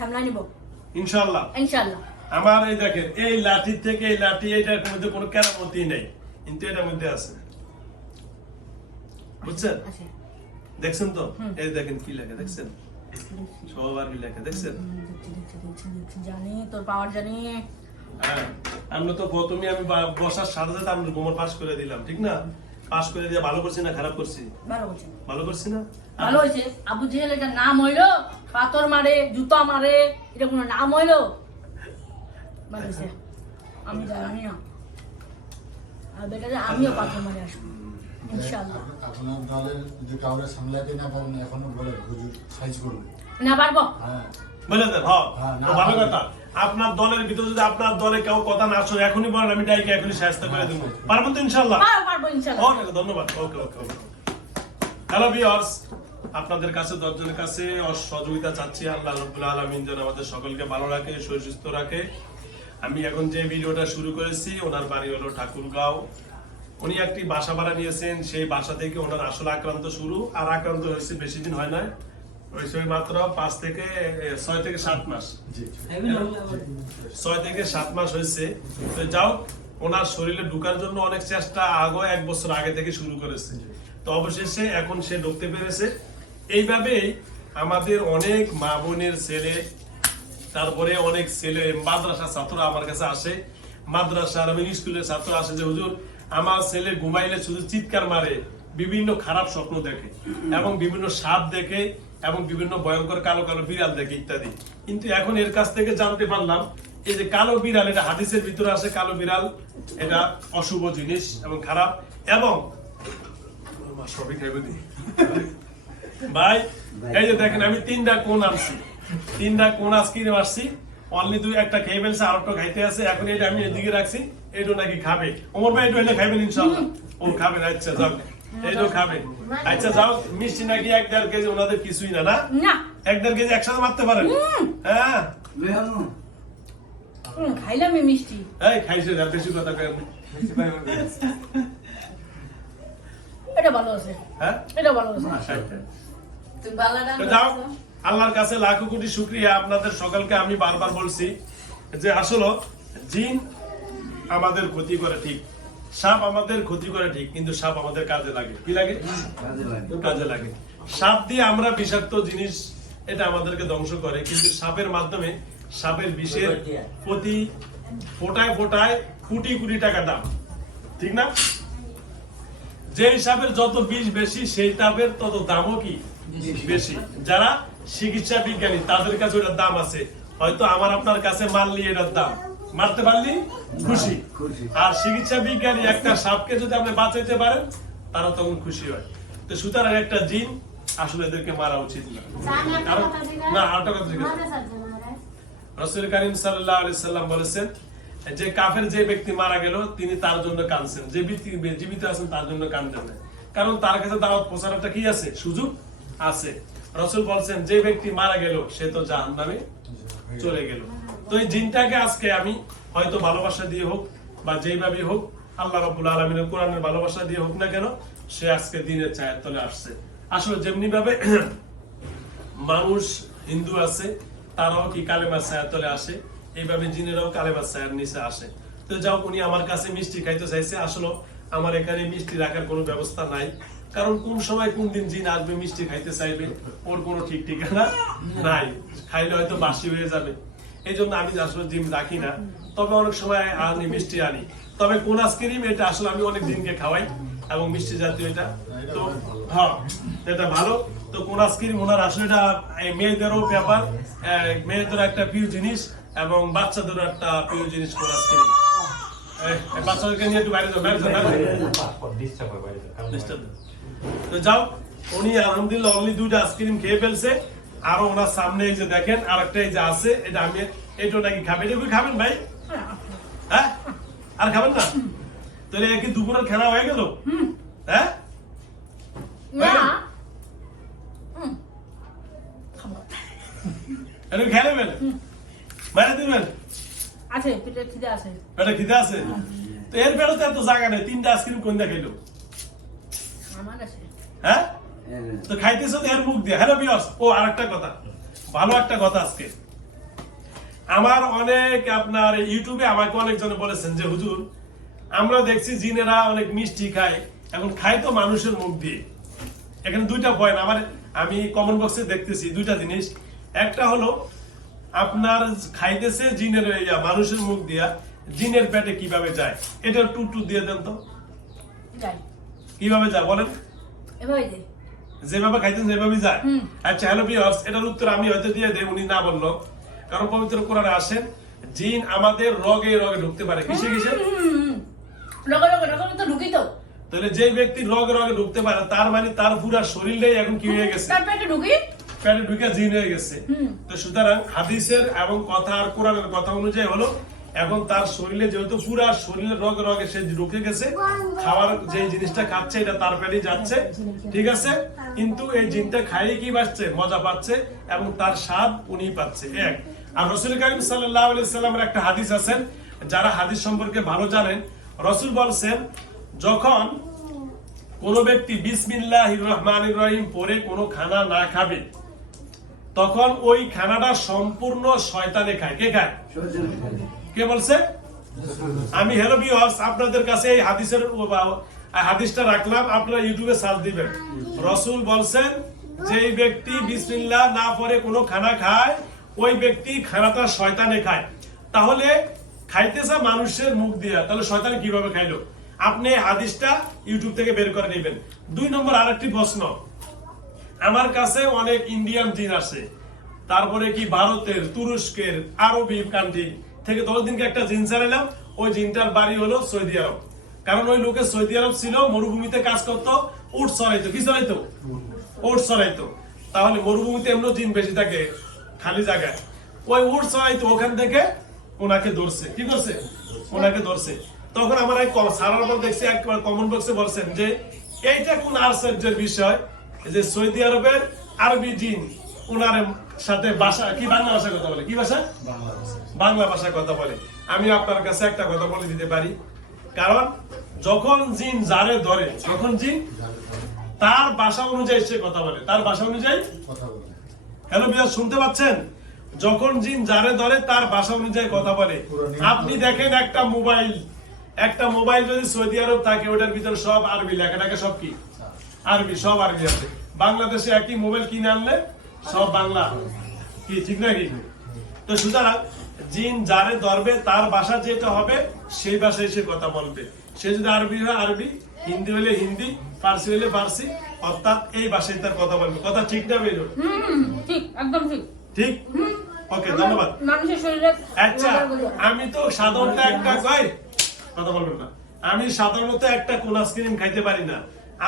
সামলাই নিব আমার এই দেখেন এই লাঠির থেকে এই লাঠি এটার মধ্যে কোনো কেরামতি নেই। কিন্তু এটার মধ্যে আছে। বুঝছেন? দেখছেন তো? এই দেখেন কি লেখা দেখছেন? সবার কি লেখা দেখছেন? জানি তোর পাওয়ার জানি। হ্যাঁ, আমরা তো প্রথমে আমি বসার সাথে সাথে আমরা গোমর পাস করে দিলাম ঠিক না? পাস করে দিয়ে ভালো করছি না খারাপ করছি? ভালো করছে ভালো করছি না? ভালো হয়েছে। আবু জেহেল এটা নাম হইল পাথর মারে জুতা মারে এটা কোনো নাম হইল? আমি জানি না আর বেটারে আমিও পাথর মারে আসব আপনার দলের যদি কাউরে সামলাতে না পারেন এখনও বলে হুজুর সাইজ করবে না পারব? হ্যাঁ। বলে দেন হ্যাঁ তো ভালো। কথা। আপনার দলের ভিতরে যদি আপনার দলে কেউ কথা না শোনে এখনই বলেন আমি ডাইকে এখনই সাহায্য করে দেবো। পারবেন তো ইনশাল্লাহ পারব পারব ইনশাল্লাহ ধন্যবাদ ওকে ওকে ওকে হ্যালো আপনাদের কাছে দশজনের কাছে সহযোগিতা চাচ্ছি। আল্লাহ রব্বুল আলমিন যেন আমাদের সকলকে ভালো রাখে সুস্থ রাখে। আমি এখন যে ভিডিওটা শুরু করেছি ওনার বাড়ি হলো ঠাকুরগাঁও। উনি একটি বাসা ভাড়া নিয়েছেন। সেই বাসা থেকে ওনার আসল আক্রান্ত শুরু। আর আক্রান্ত হয়েছে বেশি দিন হয় না হয়েছে মাত্র পাঁচ থেকে ছয় থেকে সাত মাস। ছয় থেকে সাত মাস হয়েছে। তো যাও ওনার শরীরে ঢুকার জন্য অনেক চেষ্টা। আগো এক বছর আগে থেকে শুরু করেছে। তো অবশেষে এখন সে ঢুকতে পেরেছে। এইভাবেই আমাদের অনেক মা বোনের ছেলে, তারপরে অনেক ছেলে মাদ্রাসা ছাত্র আমার কাছে আসে মাদ্রাসার এবং স্কুলের ছাত্র আসে যে, হুজুর, আমার ছেলে ঘুমাইলে শুধু চিৎকার মারে, বিভিন্ন খারাপ স্বপ্ন দেখে এবং বিভিন্ন সাপ দেখে এবং বিভিন্ন ভয়ঙ্কর কালো কালো বিড়াল দেখে, ইত্যাদি কিন্তু এখন এর কাছ থেকে জানতে পারলাম, এই যে কালো বিড়াল, এটা হাদিসের ভিতরে আসে কালো বিড়াল, এটা অশুভ জিনিস এবং খারাপ এবং সবই খাইবে। ভাই এই যে দেখেন আমি তিনটা কোন আনছি। তিনটা কোন আজকে আসছি। অনলি দুই একটা খেয়ে ফেলছে আর একটা খাইতে আছে। এখন এটা আমি এদিকে রাখছি এটা নাকি খাবে? ওমর ভাই এটা এনে খাইবেন ইনশাল্লাহ ও খাবেন আচ্ছা যাও। এইটা খাবে। আচ্ছা যাও। মিষ্টি নাকি এক দেড় কেজি ওনাদের কিছুই না না? না। এক দেড় কেজি একসাথে মারতে পারেন? হ্যাঁ? খাইলাম এই মিষ্টি। এই খাইছে যা বেশি কথা কেন এটা ভালো আছে। হ্যাঁ? এটা ভালো আছে। যাও। আল্লাহর কাছে লাখো কোটি শুক্রিয়া। আপনাদের সকলকে আমি বারবার বলছি যে আসলে জিন আমাদের ক্ষতি করে ঠিক সাপ আমাদের ক্ষতি করে ঠিক কিন্তু সাপ আমাদের কাজে লাগে। কি লাগে? কাজে লাগে। সাপ দিয়ে আমরা বিষাক্ত জিনিস এটা আমাদেরকে ধ্বংস করে কিন্তু সাপের মাধ্যমে সাপের বিষের প্রতি ফোটায় ফোটায় কোটি কোটি টাকা দাম। ঠিক না? যে সাপের যত বিষ বেশি সেই সাপের তত দামও কি? বেশি। যারা চিকিৎসা বিজ্ঞানী তাদের কাছে ওটার দাম আছে। হয়তো আমার আপনার কাছে মারলি এটার দাম। মারতে পারলি? খুশি। আর চিকিৎসা বিজ্ঞানী একটা সাপকে যদি আপনি বাঁচাইতে পারেন তারা তখন খুশি হয়। তো সুতরাং একটা জিন আসলে এদেরকে মারা উচিত না। কারণ না আরেকটা কথা রসুল করিম সাল্লাহ সাল্লাম বলেছেন যে কাফের যে ব্যক্তি মারা গেল তিনি তার জন্য কাঁদছেন। যে ব্যক্তি জীবিত আছেন তার জন্য কাঁদবেন না। কারণ তার কাছে দাওয়াত পৌঁছানোটা কি আছে? সুযোগ? আছে। রসুল বলছেন, যে ব্যক্তি মারা গেল, সে তো জাহান নামে চলে গেল। তো এই জিনটাকে আজকে আমি হয়তো ভালোবাসা দিয়ে হোক বা যেইভাবে হোক, আল্লাহ রবুল আলমিনের কোরআনের ভালোবাসা দিয়ে হোক না কেন, সে আজকে দিনের চায়ের তলে আসছে। আসলে যেমনি ভাবে মানুষ হিন্দু আছে, তারাও কি কালেমার ছায়ার তলে আসে? এইভাবে জিনেরাও কালেমার ছায়ার নিচে আসে। তো যাও উনি আমার কাছে মিষ্টি খাইতে চাইছে। আসলে আমার এখানে মিষ্টি রাখার কোনো ব্যবস্থা নাই। কারণ কোন সময় কোন দিন জিন আসবে মিষ্টি খাইতে চাইবে ওর কোনো ঠিক ঠিকানা নাই। খাইলে হয়তো বাসি হয়ে যাবে। এই জন্য আমি আসলে জিম রাখি না তবে অনেক সময় আনি মিষ্টি আনি। তবে কোন আইসক্রিম এটা আসলে আমি অনেক দিনকে খাওয়াই এবং মিষ্টি জাতীয় এটা। তো হ্যাঁ এটা ভালো। তো কোন আইসক্রিম ওনার আসলে এটা মেয়েদেরও ব্যাপার মেয়েদের একটা প্রিয় জিনিস এবং বাচ্চাদেরও একটা প্রিয় জিনিস কোন আইসক্রিম। বাচ্চাদেরকে নিয়ে একটু বাইরে যাও বাইরে যাও বাইরে যাও। তো যাও উনি আলহামদুলিল্লাহ অনলি দুইটা আইসক্রিম খেয়ে ফেলছে। আরও ওনার সামনে এই যে দেখেন আর একটা এই যে আছে এটা আমি এটা নাকি খাবেন এটা খাবেন ভাই? হ্যাঁ? আর খাবেন না? তাহলে কি দুপুরের খানা হয়ে গেল? হ্যাঁ? খাব। খেয়ে নেবেন? বাইরে দিবেন? আছে পেটে খিদে আছে। এটা খিদে আছে? তো এর বেরোতে এত জায়গা নেই তিনটা আইসক্রিম কোন দেখাইলো আছে হ্যাঁ? তো খাইতেছো তো এর মুখ দিয়ে। হ্যালো বিয়স ও আরেকটা কথা। ভালো একটা কথা আজকে। আমার অনেক আপনার ইউটিউবে আমাকে অনেকজনে বলেছেন যে হুজুর আমরা দেখছি জিনেরা অনেক মিষ্টি খায়। এখন খায় তো মানুষের মুখ দিয়ে। এখানে দুইটা পয়েন্ট আমার আমি কমেন্ট বক্সে দেখতেছি দুইটা জিনিস। একটা হলো আপনার খাইতেছে জিনের মানুষের মুখ দিয়া। জিনের পেটে কীভাবে যায়? এটা টু টু দিয়ে দেন তো। কীভাবে যায় বলেন? যে। যেভাবে খাইতেন সেভাবে যায়। আচ্ছা হ্যালো ভিউয়ার্স এটার উত্তর আমি হয়তো দিয়ে দেব উনি না বলল। কারণ পবিত্র কোরআনে আসেন জিন আমাদের রগে রগে ঢুকতে পারে। কিসে কিসে? রকম রকম রকম তো ঢুকি তো। তাহলে যে ব্যক্তি রগে রগে ঢুকতে পারে তার মানে তার পুরো শরীরটাই এখন কি হয়ে গেছে? তার পেটে ঢুকি? পেটে ঢুকে জিন হয়ে গেছে। তো সুতরাং হাদিসের এবং কথা আর কোরআনের কথা অনুযায়ী হলো এখন তার শরীরে যেহেতু পুরা শরীরের রগে রগে সে ঢুকে গেছে, খাওয়ার যে জিনিসটা খাচ্ছে, এটা তার পেটে যাচ্ছে, ঠিক আছে? কিন্তু এই জিনটা খাইয়ে কি পাচ্ছে মজা পাচ্ছে এবং তার স্বাদ উনি পাচ্ছে, এক। আর রসুল করিম সাল্লাহ সাল্লামের একটা হাদিস আছেন যারা হাদিস সম্পর্কে ভালো জানেন, রসুল বলছেন, যখন কোন ব্যক্তি বিসমিল্লাহ রহমান রহিম পরে কোনো খানা না খাবে, তখন ওই খানাটা সম্পূর্ণ শয়তানে খায়। কে খায়। কে বলছে? আমি হ্যালো ভিউয়ার্স আপনাদের কাছে এই হাদিসের হাদিসটা রাখলাম, আপনারা ইউটিউবে সার্চ দিবেন। রসুল বলছেন যে এই ব্যক্তি বিসমিল্লাহ না পরে কোনো খানা খায়, ওই ব্যক্তি খানাটা শয়তানে খায়। তাহলে খাইতেছে মানুষের মুখ দিয়া, তাহলে শয়তান কীভাবে খাইলো? আপনি হাদিসটা ইউটিউব থেকে বের করে নেবেন। দুই নম্বর আরেকটি প্রশ্ন। আমার কাছে অনেক ইন্ডিয়ান জিন আছে। তারপরে কি ভারতের, তুরস্কের, আরবি কান্ট্রি থেকে দশ দিনকে একটা জিন চালাইলাম ওই জিনটার বাড়ি হলো সৌদি আরব কারণ ওই লোকে সৌদি আরব ছিল, মরুভূমিতে কাজ করতো, উট চড়াইতো কি চড়াইতো উট চড়াইতো তাহলে মরুভূমিতে এমন জিন বেশি থাকে, খালি জায়গায়। ওই উট চড়াইতো ওখান থেকে ওনাকে ধরছে। কি করছে? ওনাকে ধরছে। তখন আমার এক সারার পর দেখছি একবার কমন বক্সে বলছেন যে, এইটা কোন আশ্চর্যের বিষয়? যে সৌদি আরবের আরবি জিন, ওনার সাথে ভাষা কি বাংলা ভাষা কথা বলে? কি ভাষা? বাংলা ভাষায়। কথা বলে। আমি আপনার কাছে একটা কথা বলে দিতে পারি। কারণ যখন জিন যারে ধরে তখন জিন তার ভাষা অনুযায়ী সে কথা বলে। তার ভাষা অনুযায়ী? কথা বলে। হ্যালো বিয়ার শুনতে পাচ্ছেন? যখন জিন যারে ধরে তার ভাষা অনুযায়ী কথা বলে। আপনি দেখেন একটা মোবাইল। একটা মোবাইল যদি সৌদি আরব থাকে ওটার ভিতরে সব আরবি লেখা থাকে। সব কি? আরবি সব আরবি আছে। বাংলাদেশে একই মোবাইল কিনে আনলে? সব বাংলা। কি ঠিক নাকি তো সুতরাং জিন যারে ধরবে তার ভাষা যেটা হবে সেই ভাষায় সে কথা বলবে। সে যদি আরবি হয় আরবি হিন্দি হলে হিন্দি ফার্সি হলে ফার্সি অর্থাৎ এই ভাষায় তার কথা বলবে। কথা ঠিক না বেরো? ঠিক একদম ঠিক। ঠিক? ওকে ধন্যবাদ। মানুষের শরীরে আচ্ছা আমি তো সাধারণত একটা কই? কথা বলবেন না। আমি সাধারণত একটা কোন আইসক্রিম খাইতে পারি না।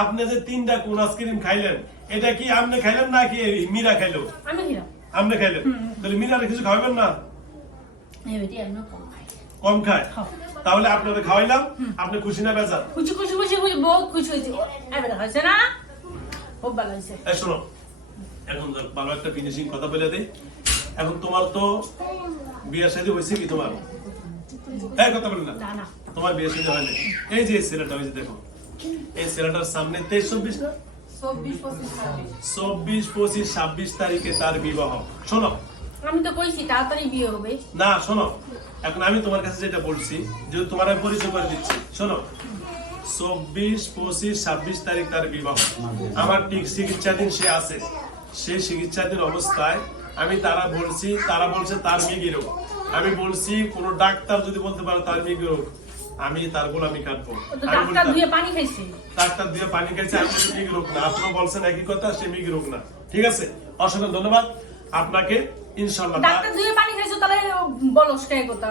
আপনি যে তিনটা কোন আইসক্রিম খাইলেন এটা কি আপনি খাইলেন নাকি এই মীরা খাইলো? আমি আপনি খাইলেন? তাহলে মীরারে কিছু খাওয়াবেন না? কম খায়। তাহলে আপনারা খাওয়াইলাম। আপনি খুশি না বেজার? খুশি খুশি খুশি খুশি বহুত খুশি হয়েছে। এবার হয়েছে না? খুব ভালো হয়েছে। শোনো এখন ভালো একটা ফিনিশিং কথা বলে দিই। এখন তোমার তো বিয়ের সাথে হয়েছে কি তোমার? এই কথা বলেন না। না না। তোমার বিয়ে সাথে হয়নি এই যে ছেলেটা হয়েছে দেখো। এই ছেলেটার সামনে তেইশ চব্বিশ না? চব্বিশ পঁচিশ ছাব্বিশ। তারিখে তার বিবাহ। শোনো। আমি তো কইছি তাড়াতাড়ি বিয়ে হবে। না শোনো। এখন আমি তোমার কাছে যেটা বলছি যদি তোমার আমি পরিচয় করে দিচ্ছি শোনো। চব্বিশ পঁচিশ ছাব্বিশ তারিখ তার বিবাহ। আমার ঠিক চিকিৎসাধীন সে আছে। সেই চিকিৎসাধীন অবস্থায় আমি তারা বলছি তারা বলছে তার মিগি রোগ আমি বলছি কোন ডাক্তার যদি বলতে পারে তার মিগি রোগ আমি তার কাটবো। আমি বলি ডাক্তার তার- ধুয়ে পানি খাইছে। ডাক্তার দিয়ে পানি খাইছে মিগ রোগ না। আপনিও বলছেন একই কথা সে মিগ রোগ না। ঠিক আছে? অসংখ্য ধন্যবাদ। আপনাকে ডাক্তার ধুয়ে পানি খাইছো তাহলে বলস কে কথা।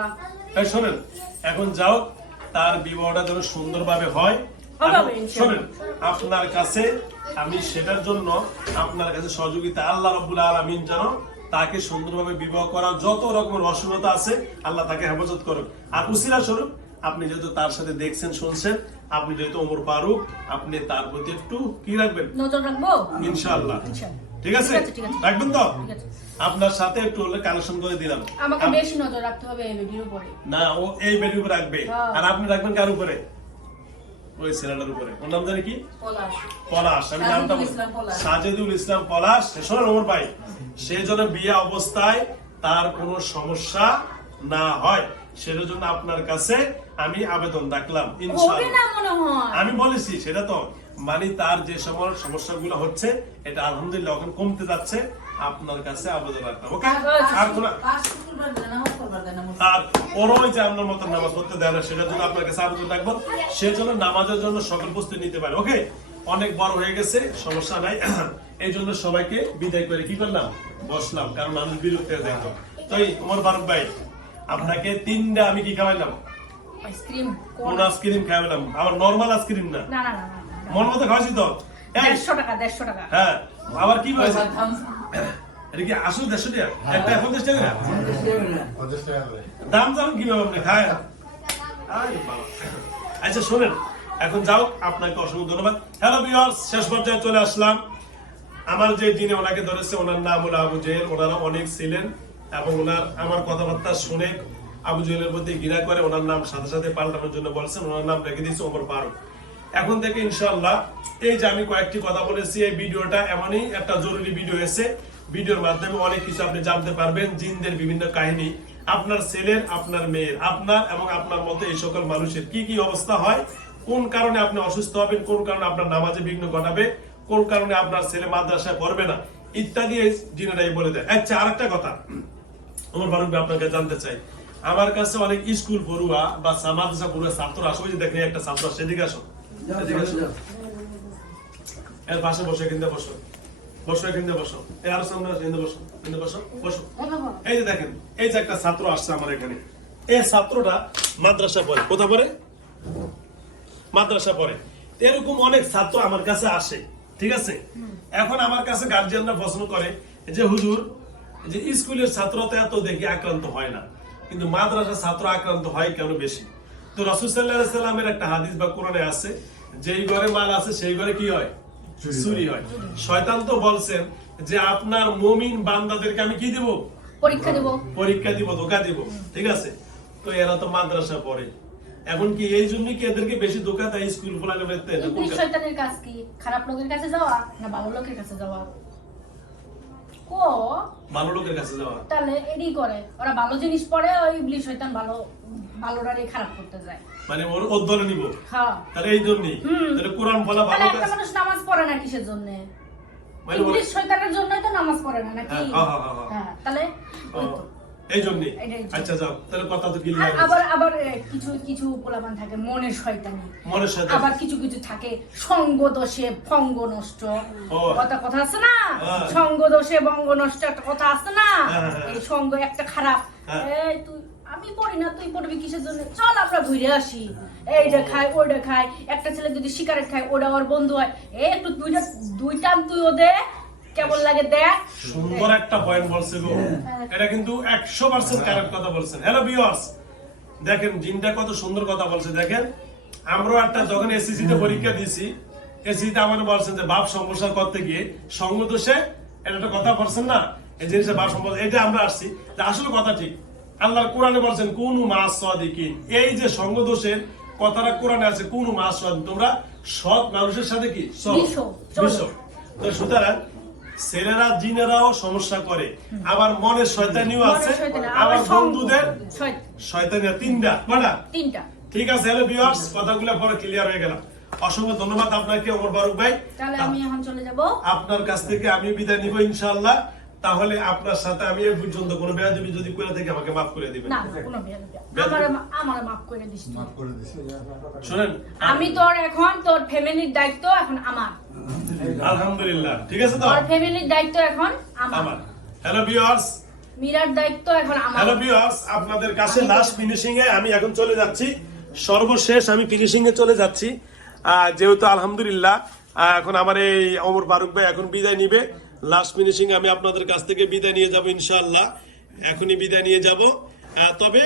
এই শোনেন এখন যাও তার বিবাহটা যেন সুন্দরভাবে হয়। শোনেন আপনার কাছে আমি সেটার জন্য আপনার কাছে সহযোগিতা আল্লাহ রব্বুল আলমিন যেন তাকে সুন্দরভাবে বিবাহ করার যত রকমের অসুবিধা আছে আল্লাহ তাকে হেফাজত করুন আর উসিলা স্বরূপ আপনি যেহেতু তার সাথে দেখছেন শুনছেন আপনি যেহেতু ওমর ফারুক আপনি তার প্রতি একটু কি রাখবেন? নজর রাখব? ইনশাআল্লাহ। ঠিক আছে। রাখবেন তো? আপনার সাথে একটু হলে কালেকশন করে দিলাম। আমাকে বেশি নজর রাখতে হবে এই ভিডিওর উপরে। না ও এই বেডির উপরে রাখবে। হ্যাঁ। আর আপনি রাখবেন কার উপরে? ওই ছেলেটার উপরে। ওর নাম জানি কি? পলাশ। পলাশ আমি নামটা সাজেদুল ইসলাম পলাশ। সে শোনেন ওমর ভাই সে যেন বিয়ে অবস্থায় তার কোনো সমস্যা না হয়। সেটার জন্য আপনার কাছে আমি আবেদন রাখলাম হয়। আমি বলেছি সেটা তো মানে তার যে সময় সমস্যাগুলো হচ্ছে এটা আলহামদুলিল্লাহ এখন কমতে যাচ্ছে আপনার কাছে আবেদন রাখলাম ওকে? আর কোনো না মসজিদে। আর যে আপনার মতো নামাজ পড়তে দেয় না সেটার জন্য আপনার কাছে আবেদন রাখব। সেই জন্য নামাজের জন্য সকল প্রস্তুতি নিতে পারে ওকে? অনেক বড় হয়ে গেছে সমস্যা নাই। এই জন্য সবাইকে বিদায় করে কি করলাম? বসলাম কারণ মানুষ বিরক্ত হয়ে দেখো তাই তোমার বারক ভাই আপনাকে তিনটা আমি কি খাওয়াইলাম আইসক্রিম কোন? আইসক্রিম খাওয়াইলাম আমার নর্মাল আইসক্রিম না? না না মন মতো খাওয়াইছি তো? এই, দেড়শো টাকা দেড়শো টাকা। হ্যাঁ আবার কি বলেছে? এবার thumbs up। এটা কি আসল দেড়শো টাকা? একটা পঞ্চাশ টাকা? পঞ্চাশ টাকা করে। দাম জানেন কীভাবে আপনি খায়? আরে বাবা। আচ্ছা শোনেন এখন যাও আপনাকে অসংখ্য ধন্যবাদ। হ্যালো ভিউয়ার্স শেষ পর্যায়ে চলে আসলাম। আমার যে দিনে ওনাকে ধরেছে ওনার নাম হলো আবু জেহেল। ওনারা অনেক ছিলেন। এবং ওনার আমার কথাবার্তা শুনে আবু জেহেলের প্রতি ঘৃণা করে ওনার নাম সাথে সাথে পাল্টানোর জন্য বলছেন, ওনার নাম রেখে দিয়েছে ওমর ফারুক। এখন থেকে ইনশাআল্লাহ এই যে আমি কয়েকটি কথা বলেছি, এই ভিডিওটা এমনই একটা জরুরি ভিডিও এসে ভিডিওর মাধ্যমে অনেক কিছু আপনি জানতে পারবেন, জিনদের বিভিন্ন কাহিনী। আপনার ছেলের, আপনার মেয়ের, আপনার এবং আপনার মতো এই সকল মানুষের কি কি অবস্থা হয়, কোন কারণে আপনি অসুস্থ হবেন, কোন কারণে আপনার নামাজে বিঘ্ন ঘটাবে, কোন কারণে আপনার ছেলে মাদ্রাসায় পড়বে না, ইত্যাদি জিনেরাই বলে দেয়। আচ্ছা আরেকটা কথা। আমার ফারুক ভাই আপনাকে জানতে চাই। আমার কাছে অনেক স্কুল পড়ুয়া বা মাদ্রাসা পড়ুয়া ছাত্র আসো ওই যে দেখেন একটা ছাত্র আসে। এদিকে আসো এর পাশে বসো এখানে বসো। বসো এখানে বসো। এই আরও সামনে এখানে বসো এখানে বসো বসো। এই যে দেখেন এই যে একটা ছাত্র আসছে আমার এখানে। এই ছাত্রটা মাদ্রাসা পড়ে। কোথা পড়ে? মাদ্রাসা পড়ে। এরকম অনেক ছাত্র আমার কাছে আসে ঠিক আছে? এখন আমার কাছে গার্জিয়ানরা প্রশ্ন করে যে হুজুর যে স্কুলের ছাত্র তো এত দেখি আক্রান্ত হয় না। কিন্তু মাদ্রাসার ছাত্র আক্রান্ত হয় কেন বেশি? তো রসুল সাল্লাহ সাল্লামের একটা হাদিস বা কোরআনে আছে যেই ঘরে মাল আছে সেই ঘরে কি হয়? চুরি হয়। শয়তান তো বলছেন যে আপনার মমিন বান্দাদেরকে আমি কি দিব? পরীক্ষা দেবো। পরীক্ষা দিব ধোকা দিব। ঠিক আছে? তো এরা তো মাদ্রাসা পড়ে। এখন কি এই জন্য কি এদেরকে বেশি ধোকা দেয় স্কুল বেরতে শয়তানের কাজ কি? খারাপ লোকের কাছে যাওয়া না ভালো লোকের কাছে যাওয়া? কো ভালো লোকের কাছে যাওয়া। তাহলে এডি করে। ওরা ভালো জিনিস পড়ে ওই ইবলিশ শয়তান ভালো ভালোটারে খারাপ করতে যায়। মানে ওর অধ্যয়ন নিব। হ্যাঁ। তাহলে এই জন্যই। তাহলে কোরআন বলা ভালো একটা মানুষ নামাজ পড়ে না কিসের জন্য? মানে ইবলিশ শয়তানের জন্যই তো নামাজ পড়ে না নাকি? হ্যাঁ, হ্যাঁ, হ্যাঁ, হ্যাঁ। তাহলে। এই জন্য। আচ্ছা যাও তাহলে কথা তো আবার আবার কিছু কিছু পোলাপান থাকে মনের শয়তানি। মনের সাথে আবার কিছু কিছু থাকে সঙ্গ দোষে ভঙ্গ নষ্ট কথা কথা আছে না? হ্যাঁ। সঙ্গ দোষে ভঙ্গ নষ্ট একটা কথা আছে না? হ্যাঁ, হ্যাঁ। এই সঙ্গ একটা খারাপ। এই তুই আমি পড়ি না তুই পড়বি কিসের জন্য? চল আমরা ঘুরে আসি। এইটা খাই ওইটা খাই। একটা ছেলে যদি সিগারেট খায় ওটা ওর বন্ধু হয়। এই একটু দুইটা দুই টান তুই ওদের কেমন লাগে দেখ? সুন্দর একটা পয়েন্ট বলছে গো। এটা কিন্তু একশো পার্সেন্ট কারেক্ট কথা বলছেন। হ্যালো ভিউয়ার্স দেখেন জিনটা কত সুন্দর কথা বলছে। দেখেন একটা যখন এসএসসি তে পরীক্ষা দিয়েছি এসএসসি তে আমার বলছেন যে বাপ সমস্যা করতে গিয়ে সঙ্গ দোষে এটা একটা কথা বলছেন না? এই জিনিসটা বাপ সম্পর্কে এটা আমরা আসছি। আসলে কথা ঠিক। আল্লাহর কোরআনে বলছেন কোন মাস সাদিকিন এই যে সঙ্গ দোষের কথাটা কোরআনে আছে কোন মাস তোমরা সৎ মানুষের সাথে কি? সৎ। তো সুতরাং ছেলেরা জিনেরাও সমস্যা করে। আবার মনের শয়তানিও আছে আবার বন্ধুদের শয়তানিয়া তিনটা কটা তিনটা। ঠিক আছে হ্যালো ভিউয়ার্স কথাগুলো পরে ক্লিয়ার হয়ে গেল অসংখ্য ধন্যবাদ আপনাকে ওমর ফারুক ভাই। তাহলে আমি এখন চলে যাব। আপনার কাছ থেকে আমি বিদায় নিব ইনশাআল্লাহ। তাহলে আপনার সাথে আমি এই পর্যন্ত কোনো বেয়াদবি যদি করে থেকে আমাকে মাফ করে দিবেন। না কোনো বিয়ে দিবে না। আমারে মাফ করে দিস মাফ করে দিছি। শুনেন আমি তোর এখন তোর ফ্যামিলির দায়িত্ব এখন আমার। আলহামদুলিল্লাহ। ঠিক আছে তো? তোর ফ্যামিলির দায়িত্ব এখন আমার। আমার। হ্যালো ভিউয়ার্স মীরার দায়িত্ব এখন আমার। হ্যালো ভিউয়ার্স আপনাদের কাছে লাস্ট ফিনিশিং এ আমি এখন চলে যাচ্ছি। সর্বশেষ আমি ফিনিশিং এ চলে যাচ্ছি। যেহেতু আলহামদুলিল্লাহ এখন আমার এই অমর ফারুক ভাই এখন বিদায় নিবে। লাস্ট ফিনিশিং আমি আপনাদের কাছ থেকে বিদায় নিয়ে যাব ইনশাআল্লাহ। এখনই বিদায় নিয়ে যাব। আহ, তবে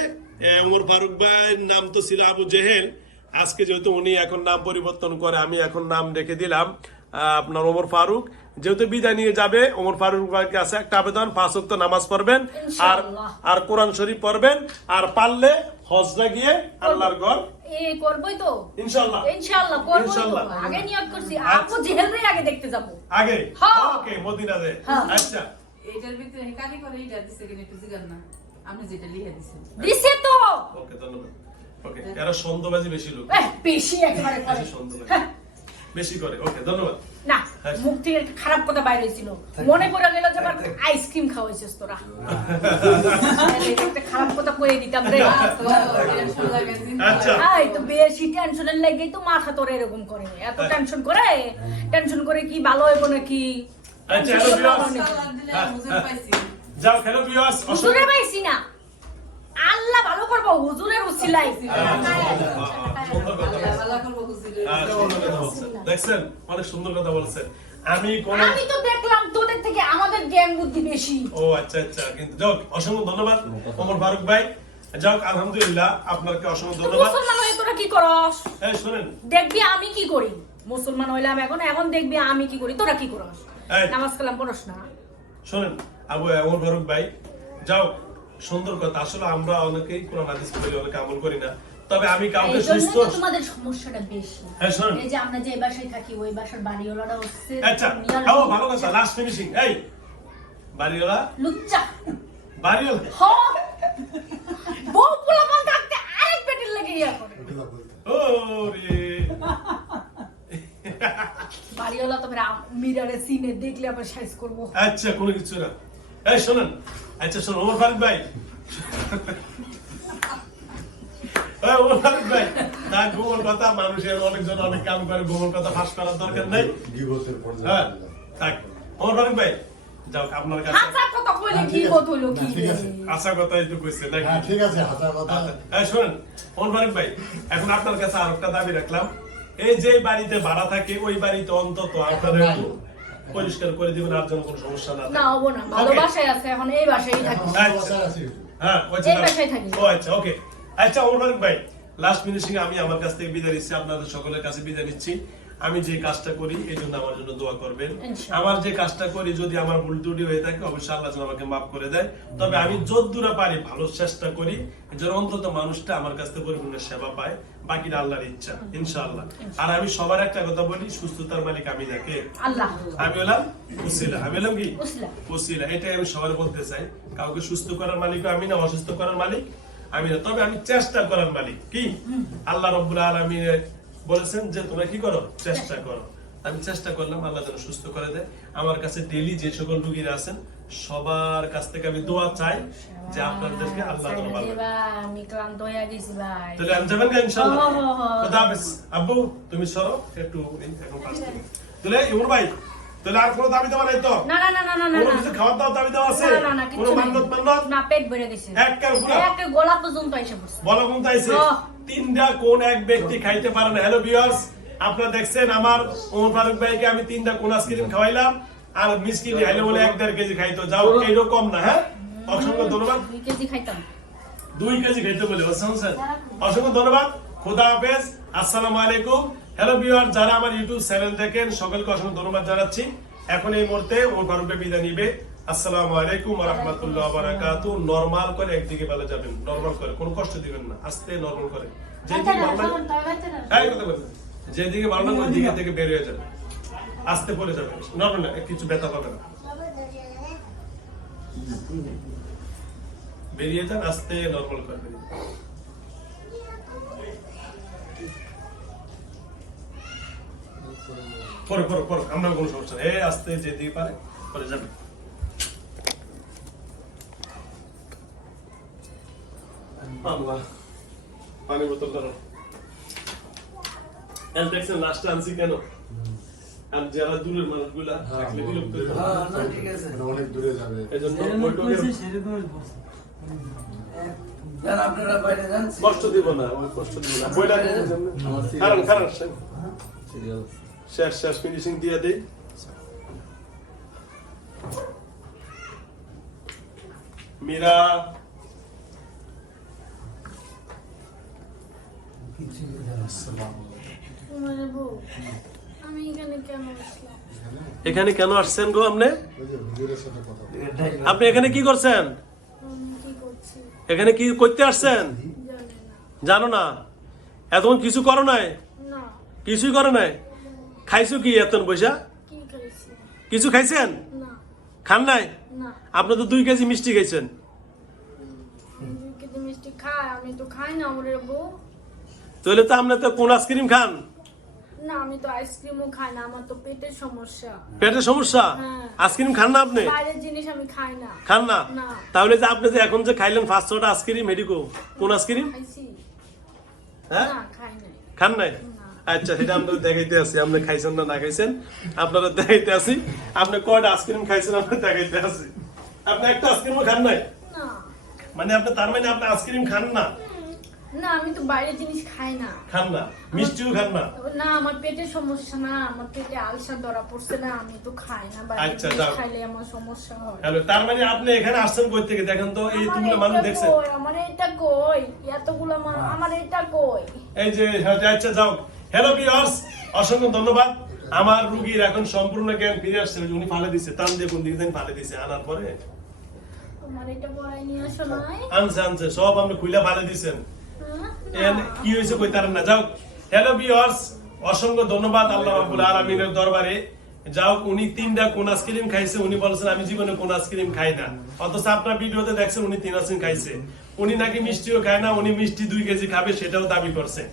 ওমর ফারুক ভাইয়ের নাম তো ছিল আবু জেহেল। আজকে যেহেতু উনি এখন নাম পরিবর্তন করে আমি এখন নাম রেখে দিলাম। আপনার ওমর ফারুক। যেহেতু বিদায় নিয়ে যাবে ওমর ফারুক ভাইয়ের কাছে একটা আবেদন পাঁচ ওয়াক্ত নামাজ পড়বেন আর আর কোরআন শরীফ পড়বেন আর পারলে হজরা গিয়ে আল্লাহর ঘর। করবই তো। ইনশাআল্লাহ। ইনশাআল্লাহ করবই ইনশাআল্লাহ। আগে নিয়ত করছি আপু জেহেলরে আগে দেখতে যাব। আগে? হ্যাঁ। ওকে মদিনাতে। আচ্ছা। এইটার ভিতরে হে করে এইটা দিছে কিনা একটু জিগান না। আপনি যেটা লিখে দিছেন। দিছে তো। ওকে ধন্যবাদ। ওকে এরা সন্দেহবাজি বেশি লোক। বেশি একেবারে করে। সন্দেহবাজি। বেশি করে ওকে ধন্যবাদ। না হ্যাঁ। মুখ থেকে খারাপ কথা বাইরে হয়েছিল মনে পড়ে গেল যে আবার আইসক্রিম খাওয়াইছিস তোরা। খারাপ কথা কয়ে দিতাম রে। আচ্ছা। এই তো বেশি টেনশনের লাগেই তো মাথা তোর এরকম করে। এত টেনশন করে? টেনশন করে কি ভালো হইব নাকি? আচ্ছা, হ্যাঁ, হুজুর হ্যাঁ। পাইছি। যাও হুজুরে পাইছি না। আল্লাহ ভালো করব হুজুরের উসিলাই দেখছেন অনেক সুন্দর কথা বলছেন আমি কোন আমি তো দেখলাম তোদের থেকে আমাদের জ্ঞান বুদ্ধি বেশি। ও আচ্ছা আচ্ছা কিন্তু যাক অসংখ্য ধন্যবাদ ওমর ফারুক ভাই যাক আলহামদুলিল্লাহ আপনাকে অসংখ্য ধন্যবাদ মুসলমান হয়ে তোরা কি করস? এই শুনেন দেখবি আমি কি করি? মুসলমান হইলাম এখন এখন দেখবি আমি কি করি তোরা কি করস? এই। নামাজ কালাম পড়স না। শোনেন আবু ওমর ফারুক ভাই যাও সুন্দর কথা আসলে আমরা অনেকেই কোরআন হাদিস পড়ি অনেকে আমল করি না। তবে আমি কাউকে সুস্থ তোমাদের সমস্যাটা বেশি। হ্যাঁ, শোনেন। এই যে আমরা যে বাসায় থাকি ওই বাসার বাড়িওয়ালারা হচ্ছে আচ্ছা ও ভালো কথা লাস্ট ফিনিশিং এই বাড়িওয়ালা? লুচ্চা। বাড়িওয়ালা? হ। বউ পোলাপান থাকতে আরেক পেটের লেগে ইয়া করে। ও রে বাড়িওয়ালা তো মেরা মিরারে সিনে দেখলে আবার সাইজ করব। আচ্ছা কোনো কিছু না। এই শোনেন। আচ্ছা শোন ওমর ফারুক ভাই। ভাই না গোমর কথা মানুষের অনেকজন অনেক কাম করে গোমর কথা ফাঁস করার দরকার নেই। হ্যাঁ থাক। ওমর ফারুক ভাই যাও আপনার কাছে। কথা কইলে হ্যাঁ, কি ঠিক আছে। কি? ঠিক আছে। আশা কথা একটু কইছে নাকি? হ্যাঁ ঠিক আছে হাজার কথা। এই শোনেন ওমর ফারুক ভাই এখন আপনার কাছে আর একটা দাবি রাখলাম। এই যে বাড়িতে ভাড়া থাকে ওই বাড়িতে অন্তত আপনারা একটু পরিষ্কার করে দিবেন আর যেন কোনো সমস্যা না না হব না ভালো বাসায় আছে এখন এই বাসায় থাকি। আচ্ছা। হ্যাঁ ওই বাসায় থাকি। ও আচ্ছা ওকে আচ্ছা ফারুক ভাই লাস্ট ফিনিশিং আমি আমার কাছ থেকে বিদায় নিচ্ছি আপনাদের সকলের কাছে বিদায় নিচ্ছি। আমি যে কাজটা করি এই জন্য আমার জন্য দোয়া করবেন। আমার যে কাজটা করি যদি আমার ভুল ত্রুটি হয়ে থাকে অবশ্যই আল্লাহ যেন আমাকে মাফ করে দেয়। তবে আমি যদ্দূরা পারি ভালো চেষ্টা করি যেন অন্তত মানুষটা আমার কাছ থেকে পরিপূর্ণ সেবা পায় বাকিটা আল্লাহর ইচ্ছা ইনশাআল্লাহ। আর আমি সবার একটা কথা বলি সুস্থতার মালিক আমি আল্লাহ। আমি হলাম উসিলা। আমি হলাম কি। উসিলা। এটাই আমি সবার বলতে চাই। কাউকে সুস্থ করার মালিক আমি না অসুস্থ করার মালিক আমি না তবে আমি চেষ্টা করার মালিক। কি? আল্লাহ রব্বুল আলমিন বলেছেন যে তোমরা কি করো? চেষ্টা করো। আমি চেষ্টা করলাম আল্লাহ যেন সুস্থ করে দেয়। আমার কাছে ডেলি যে সকল রুগীরা আছেন সবার কাছ থেকে আমি দোয়া চাই যে আপনাদেরকে আল্লাহ যেন ভালো আমি ক্লান্ত হয়ে গেছি ভাই। তাহলে আমি যাবেন ইনশাআল্লাহ? হো, হো, হো। খোদা হাফেজ। আব্বু তুমি সরো একটু এখন তাহলে ইমর ভাই তাহলে আর কোনো দাবি দেওয়া নাই তো? না না না না না না। কোনো কিছু খাওয়ার দাওয়ার দাবি দেওয়া আছে? না, না, না, কোনো মান্নত মান্নত? না, পেট ভরে গেছে। একটার উপরে? একে গলা পর্যন্ত এসে পড়ছে। বলো কোন তাইছে তিনটা কোন এক ব্যক্তি খাইতে পারে না। হ্যালো ভিউয়ার্স আপনারা দেখছেন আমার ওমর ফারুক ভাইকে আমি তিনটা কোন আইসক্রিম খাওয়াইলাম। আর মিষ্টি খাইলে বলে এক দেড় কেজি খাইতো। যাও এইরকম না হ্যাঁ? অসংখ্য ধন্যবাদ। দুই কেজি খাইতাম। দুই কেজি খাইতে বলে অসংখ্য ধন্যবাদ। খোদা হাফেজ। আসসালামু আলাইকুম। হ্যালো ভিউয়ার যারা আমার ইউটিউব চ্যানেল দেখেন সকলকে অসংখ্য ধন্যবাদ জানাচ্ছি। এখন এই মুহূর্তে ওর ফারুকে বিদায় নিবে। আসসালামু আলাইকুম ওয়া রাহমাতুল্লাহি ওয়া বারাকাতু নরমাল করে একদিকে বেলা যাবেন নরমাল করে কোনো কষ্ট দিবেন না আস্তে নরমাল করে। যেদিকে ভালো লাগে কথা বলবেন যেদিকে ভালো লাগে ওই দিকে থেকে বের হয়ে যাবে। আস্তে পড়ে যাবে। নরমাল না কিছু ব্যথা পাবে না। বেরিয়ে যান আস্তে নরমাল করে বেরিয়ে যান। পরে পরে পরে আমরা কোনো সমস্যা নেই। আস্তে যেদিকে পারে পরে যাবে। আল্লাহ পানি বোতল ধরো। এল দেখছেন লাস্ট আনছি কেন? আর যারা দূরের মানুষগুলা থাকলে বিরক্ত হয়ে যাবে। ওটা অনেক দূরে যাবে। এই জন্য বৈঠকের আপনারা বাইরে যান। কষ্ট দিব না কষ্ট দিব না। কারণ কারণ শেষ শেষ ফিনিশিং দিয়ে দেই মীরা এখানে কেন আসলাম? এখানে কেন আসছেন গো আপনি। আপনি এখানে কি করছেন? আমি কি করছি? এখানে কি করতে আসছেন? জানো না। এতক্ষণ কিছু করো নাই? কিছুই করো নাই? খাইছো কি এতক্ষণ পয়সা? কিছু খাইছেন? খান নাই? আপনি তো দুই কেজি মিষ্টি খাইছেন। আমি তো আমার তাহলে তো কোন আইসক্রিম খান? না আমি তো আইসক্রিমও খাই না আমার তো পেটের সমস্যা। পেটের সমস্যা? হ্যাঁ। আইসক্রিম খান না আপনি? বাইরের জিনিস আমি খাই না। খান না। তাহলে যে আপনি যে এখন যে খাইলেন ফার্স্ট আইসক্রিম কোন আইসক্রিম হ্যাঁ? নাই। খান নাই। আচ্ছা সেটা আমরা দেখাইতে আছি আপনি খাইছেন না না খাইছেন? আপনারা দেখাইতে আছি আপনি কয়টা আইসক্রিম খাইছেন আমরা দেখাইতে আছি আপনি একটা আইসক্রিমও খান নাই? না। মানে আপনি তার মানে আপনি আইসক্রিম খান না? না আমি তো বাইরের জিনিস খাই না। খান না? মিষ্টিও খান না? না আমার পেটের সমস্যা না আমার পেটে আলসার ধরা পড়ছে না আমি তো খাই না। বাইরের আচ্ছা, জিনিস খাইলে আমার সমস্যা হয়। হ্যালো তার মানে আপনি এখানে আসছেন কই থেকে? দেখেন তো এই মানুষ দেখছেন আমার এটা কই? এতগুলো আমার এটা কই? এই যে হ্যাঁ, আচ্ছা যাও। হ্যালো ভিউয়ার্স অসংখ্য ধন্যবাদ। আমার রুগীর এখন সম্পূর্ণ জ্ঞান ফিরে আসছে উনি ফালে দিছে টান দিয়ে কোন দিকে ফালে দিছে আনার পরে। আনছে আনছে সব আপনি খুইলা ফালে হ্যাঁ? কি হয়েছে কই তার না যাও। হ্যালো ভিউয়ার্স অসংখ্য ধন্যবাদ আল্লাহ আলামিনের দরবারে। যাও উনি তিনটা কোন আইসক্রিম খাইছে উনি বলছেন আমি জীবনে কোন আইসক্রিম খাই না। অথচ আপনার ভিডিওতে দেখছেন উনি তিন আইসক্রিম খাইছে। উনি নাকি মিষ্টিও খায় না উনি মিষ্টি দুই কেজি খাবে সেটাও দাবি করছে।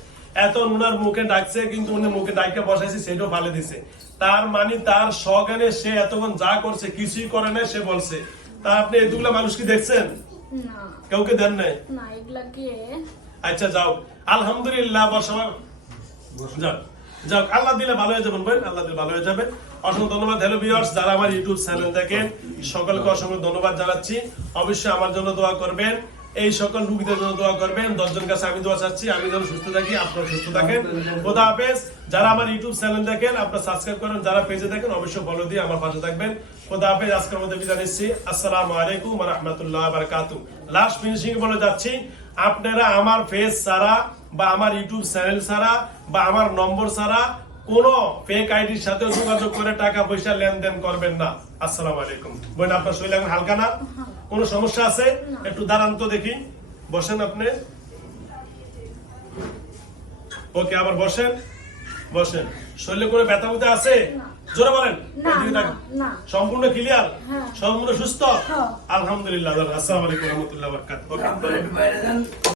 এত উনার মুখে ডাকছে কিন্তু উনি মুখে ডাইকে বসাইছে সেটাও ফালে দিছে। তার মানে তার সজ্ঞানে সে এতক্ষণ যা করছে কিছুই করে না সে বলছে। তা আপনি এতগুলা মানুষ কি দেখছেন? কাউকে দেন নাই? আচ্ছা যাও। আলহামদুলিল্লাহ বর্ষা যাও যাও আল্লাহ দিলে ভালো হয়ে যাবেন বোন আল্লাহ দিলে ভালো হয়ে যাবে অসংখ্য ধন্যবাদ হ্যালো ভিউয়ার্স যারা আমার ইউটিউব চ্যানেল দেখেন সকলকে অসংখ্য ধন্যবাদ জানাচ্ছি। অবশ্যই আমার জন্য দোয়া করবেন। এই সকল রুগীদের জন্য দোয়া করবেন। দশজন কাছে আমি দোয়া চাচ্ছি। আমি যেন সুস্থ থাকি, আপনারা সুস্থ থাকেন। খোদা হাফেজ। যারা আমার ইউটিউব চ্যানেল দেখেন, আপনারা সাবস্ক্রাইব করেন। যারা পেজে দেখেন, অবশ্যই ফলো দিয়ে আমার পাশে থাকবেন। খোদা হাফেজ, আজকের মধ্যে বিদায় নিচ্ছি। আসসালামু আলাইকুম রাহমাতুল্লাহি ওয়া লাস্ট ফিনিশিং বলে যাচ্ছি, আপনারা আমার ফেস ছাড়া বা আমার ইউটিউব চ্যানেল ছাড়া বা আমার নম্বর ছাড়া কোন ফেক আইডির সাথে যোগাযোগ করে টাকা পয়সা লেনদেন করবেন না। আসসালামু আলাইকুম। বোন, আপনার শরীর হালকা না? কোনো সমস্যা আছে? একটু দাঁড়ান তো দেখি। বসেন আপনি। ওকে আবার বসেন। বসেন। শরীরে কোনো ব্যথা ব্যথা আছে? জোরে বলেন। সম্পূর্ণ ক্লিয়ার হ্যাঁ। সম্পূর্ণ সুস্থ? হ্যাঁ। আলহামদুলিল্লাহ আসসালামু আলাইকুম রহমতুল্লাহ বরকাত